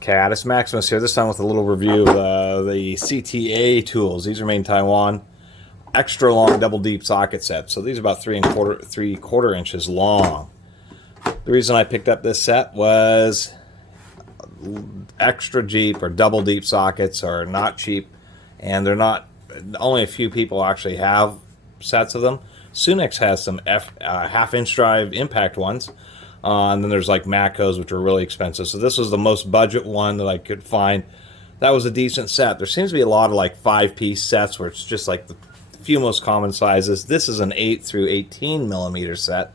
Catus, Maximus here, this time with a little review of the CTA tools. These are made in Taiwan. Extra long double deep socket set. So these are about 3¼ inches long. The reason I picked up this set was extra deep or double deep sockets are not cheap, and they're not, only a few people actually have sets of them. Sunex has some half-inch drive impact ones. And then there's like Macos, which are really expensive. So this was the most budget one that I could find. That was a decent set. There seems to be a lot of like 5-piece sets where it's just like the few most common sizes. This is an 8 through 18 millimeter set.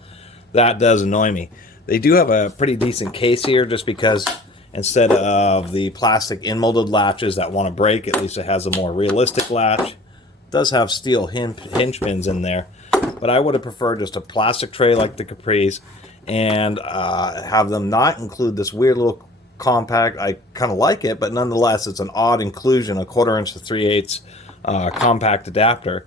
That does annoy me. They do have a pretty decent case here, just because instead of the plastic in-molded latches that want to break, at least it has a more realistic latch. It does have steel hinge pins in there, but I would have preferred just a plastic tray like the Capris, and have them not include this weird little compact. I kind of like it, but nonetheless it's an odd inclusion, a 1/4 inch to 3/8 compact adapter,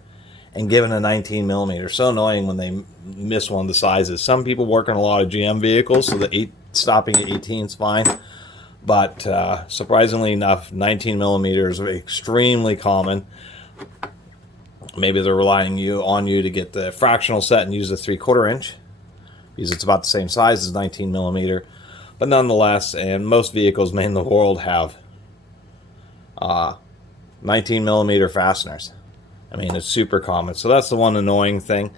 and given a 19 millimeter. So annoying when they miss one of the sizes. Some people work on a lot of GM vehicles, so the stopping at 18 is fine, but surprisingly enough, 19 millimeters are extremely common. Maybe they're relying on you to get the fractional set and use the 3/4 inch, because it's about the same size as 19 millimeter. But nonetheless, and most vehicles made in the world have 19 millimeter fasteners. I mean, it's super common. So that's the one annoying thing.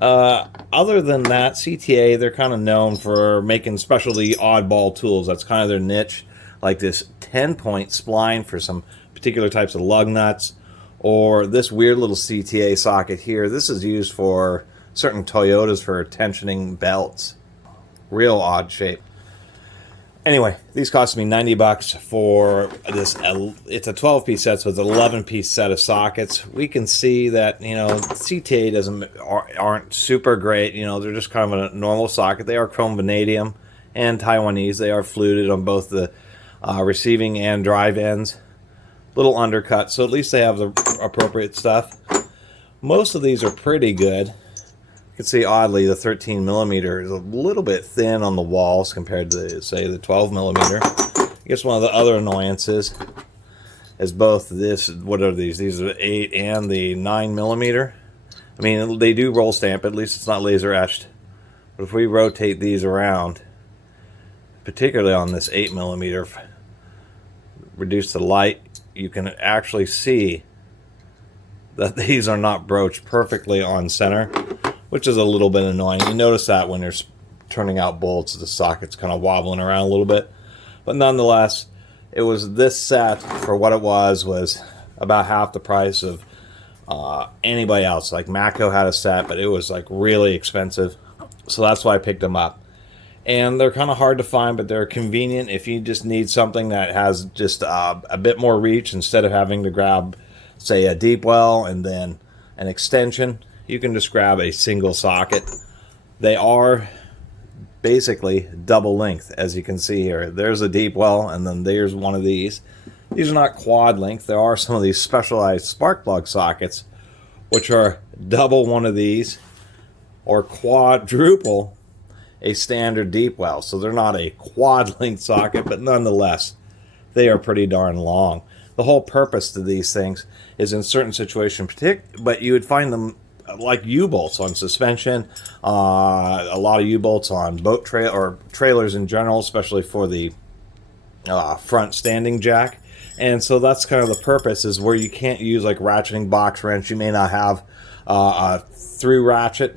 Other than that, CTA, they're kind of known for making specialty oddball tools. That's kind of their niche, like this 10-point spline for some particular types of lug nuts, or this weird little CTA socket here. This is used for certain Toyotas for tensioning belts. Real odd shape. Anyway, these cost me 90 bucks for this. It's a 12-piece set, so it's an 11-piece set of sockets. We can see that, you know, CTA aren't super great. You know, they're just kind of a normal socket. They are chrome vanadium and Taiwanese. They are fluted on both the receiving and drive ends. Little undercut, so at least they have the appropriate stuff. Most of these are pretty good. You can see, oddly, the 13 millimeter is a little bit thin on the walls compared to, say, the 12 millimeter. I guess one of the other annoyances is both this, what are these? These are the 8 and the 9 millimeter. I mean, they do roll stamp, at least it's not laser etched. But if we rotate these around, particularly on this 8 millimeter, reduce the light, you can actually see that these are not broached perfectly on center, which is a little bit annoying. You notice that when you're turning out bolts, the socket's kind of wobbling around a little bit. But nonetheless, it was this set, for what it was about half the price of anybody else. Like Mako had a set, but it was like really expensive. So that's why I picked them up. And they're kind of hard to find, but they're convenient if you just need something that has just a bit more reach, instead of having to grab, say, a deep well and then an extension. You can just grab a single socket. They are basically double length, as you can see here. There's a deep well, and then there's one of these. These are not quad length. There are some of these specialized spark plug sockets, which are double one of these, or quadruple a standard deep well. So they're not a quad length socket, but nonetheless, they are pretty darn long. The whole purpose to these things is in certain situations, but you would find them like U-bolts on suspension, a lot of U-bolts on boat trailers in general, especially for the front standing jack. And so that's kind of the purpose, is where you can't use like ratcheting box wrench. You may not have a through ratchet,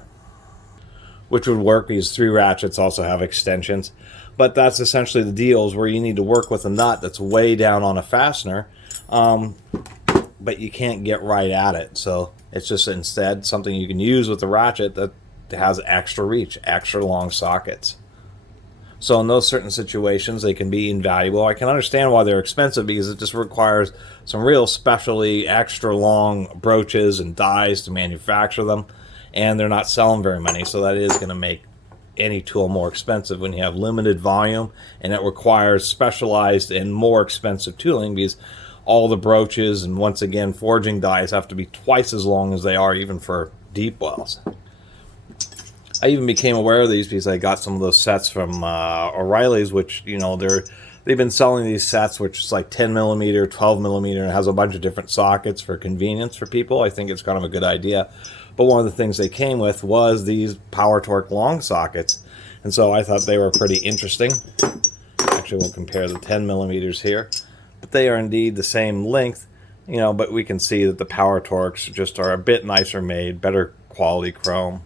which would work, because through ratchets also have extensions. But that's essentially the deal, is where you need to work with a nut that's way down on a fastener, but you can't get right at it. So it's just instead something you can use with the ratchet that has extra reach, extra long sockets. So in those certain situations, they can be invaluable. I can understand why they're expensive, because it just requires some real specialty, extra long broaches and dies to manufacture them, and they're not selling very many. So that is going to make any tool more expensive when you have limited volume, and it requires specialized and more expensive tooling, because all the broaches and, once again, forging dies have to be twice as long as they are even for deep wells. I even became aware of these because I got some of those sets from O'Reilly's, which, you know, they've been selling these sets, which is like 10 millimeter, 12 millimeter, and it has a bunch of different sockets for convenience for people. I think it's kind of a good idea. But one of the things they came with was these Power Torque long sockets. And so I thought they were pretty interesting. Actually, we'll compare the 10 millimeters here. But they are indeed the same length, you know, but we can see that the Power Torques just are a bit nicer made, better quality chrome.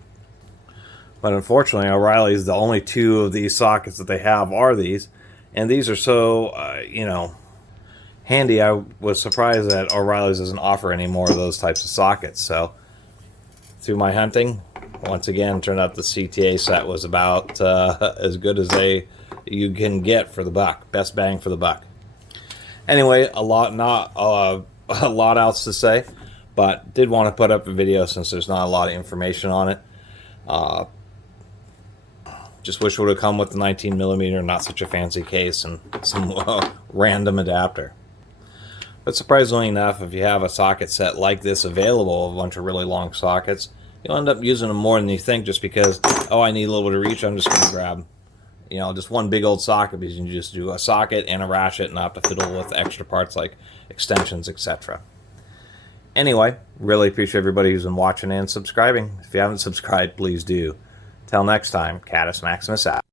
But unfortunately, O'Reilly's, the only two of these sockets that they have are these. And these are so, you know, handy. I was surprised that O'Reilly's doesn't offer any more of those types of sockets. So through my hunting, once again, turned out the CTA set was about as good as you can get for the buck. Best bang for the buck. Anyway, a lot else to say, but did want to put up a video since there's not a lot of information on it. Just wish it would have come with the 19 millimeter, not such a fancy case, and some random adapter. But surprisingly enough, if you have a socket set like this available, a bunch of really long sockets, you'll end up using them more than you think, just because, oh, I need a little bit of reach, I'm just going to grab, you know, just one big old socket, because you can just do a socket and a ratchet and not have to fiddle with extra parts like extensions, etc. Anyway, really appreciate everybody who's been watching and subscribing. If you haven't subscribed, please do. Till next time, Catus Maximus out.